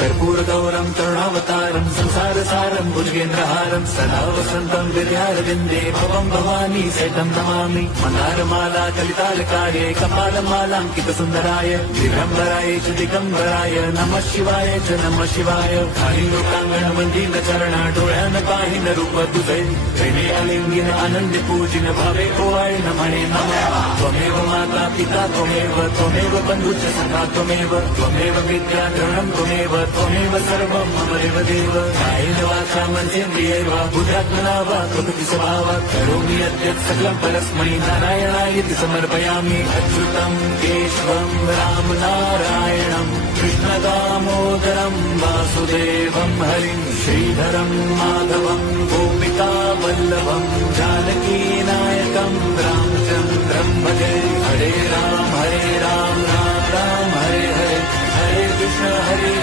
कर्पूरगौरं करुणावतारं संसारसारं भुजगेन्द्रहारं सदा वसन्तं विद्यारविन्दे भवं भवानी सहितं नमामि। मन्दारमाला कलितालकाये कपालमालाङ्कितसुन्दराय दिगम्बराय च दिगम्बराय नमः शिवाय च नमः शिवाय। कालीलोकाङ्गणमन्दिरचरण डोळ्यान पाहिन रूप तुझे प्रेमे अलिंगिन आनंद पूजिन भावे ओवाळ नमणे नमः। त्वमेव माता पिता त्वमेव बन्धुश्च सखा त्वमेव विद्याधरणं त्वमेव सर्वं मम देवदेव। कायेन वाचा मनसेन्द्रियैर् वा बुद्ध्यात्मना वा प्रकृति स्वभावात् करोमि यद्यत् सकलं परस्मै नारायणायेति समर्पयामि। अच्युतं केशवं रामनारायणं कृष्णदामोदरं वासुदेवं हरिं श्रीधरं माधवं गोपिकावल्लभं जानकीनायकं रामचन्द्रं भजे। हरे राम राम राम हरे हरे, हरे कृष्ण हरे